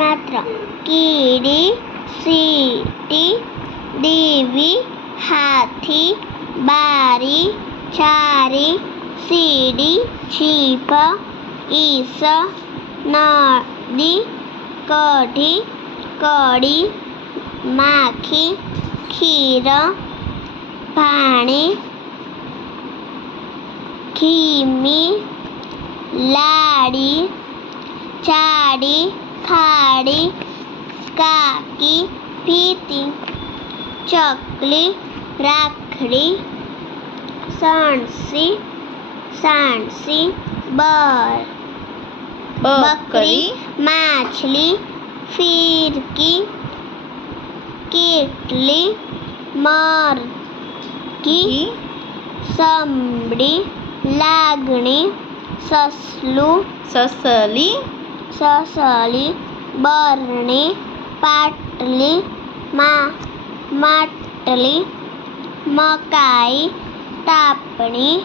માત્ર કીડી, સીટી, દીવી, હાથી, બારી, ચારી, સીડી, જીભ, ઈસ, નદી, કઢી, કડી, માખી, ખીર, ભાણી, ખીમી, લાડી, ચાડી, ખાડી, કાકી, ફીતી, ચકલી, રાખડી, સાણસી, બકરી, માછલી, ફીરકી, કીટલી, મરઘી, સમડી, લાગણી, સસલું, સસલી, બરણી, માટલી, મકાઈ, તાપણી,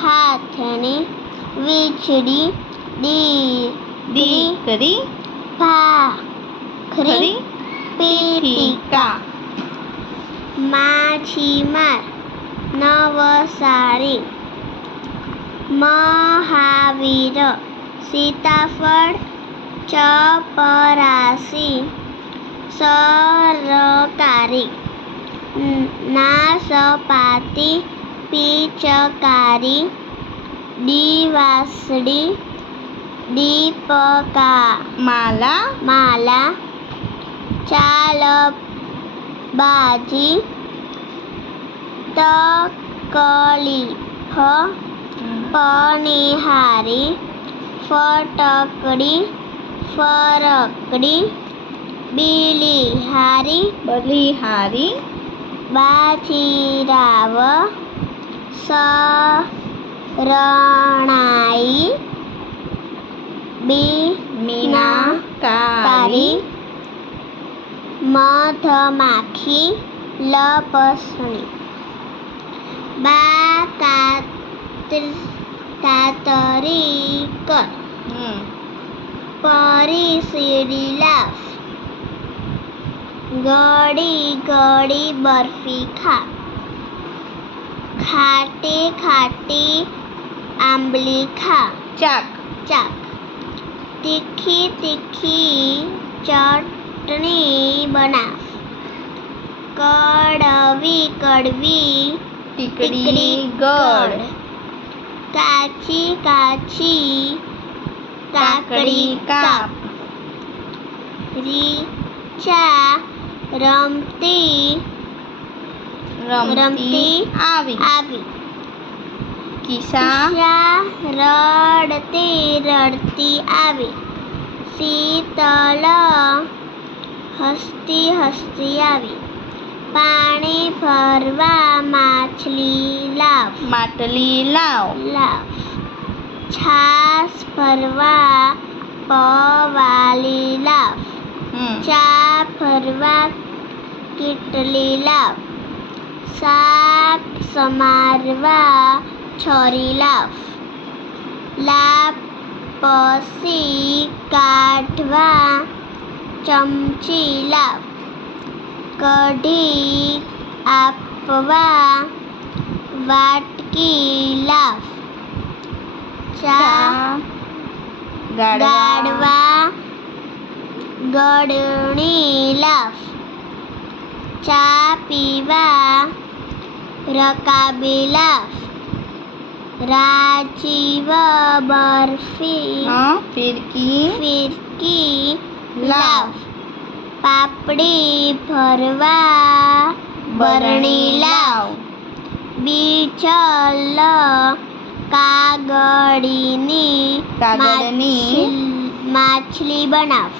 હાથણી, વીજળી, દીકરી, ભાખરી, પીટિકા, માછીમાર, નવસારી, મહાવીર, સીતાફળ, ચપરાસી, સરકારી, નાશપાતી, પિચકારી, દીવાસળી, દીપકા, માલા, ચાલબાજી, તકલીફ, પનિહારી, ફટકડી, ફરકડી, બલિહારી, બાજીરાવ, શરણાઈ, મીનાકારી, મધમાખી, લપસણી, કાતરી કર, પરીસીડી લાવ, ગળી બરફી ખા, ખાટી આંબલી ખા, ચાક, તીખી ચટણી બનાવ, કડવી ટીકડી ગળ, કાચી કાકડી કાપ, રીચા રમતી આવી, કિસા રડતી આવી, શીતલ હસતી આવી, પાણી ભરવા માટલી લાવ, છાસ ભરવા પવાલી લાવ, ચા ભરવા કીટલી લાવ, શાક સમારવા છરી લાવ, લાપસી કાઢવા ચમચી લાવ, કઢી આપવા વાટકી લાવ, ચા ગાળવા ગળણી લાવ, ચા પીવા રકાબી લાવ, રાજીવ બરફી ફિરકી લાવ, પાપડી ભરવા બરણી લાવ, બીચલ કાગળની માછલી બનાવ.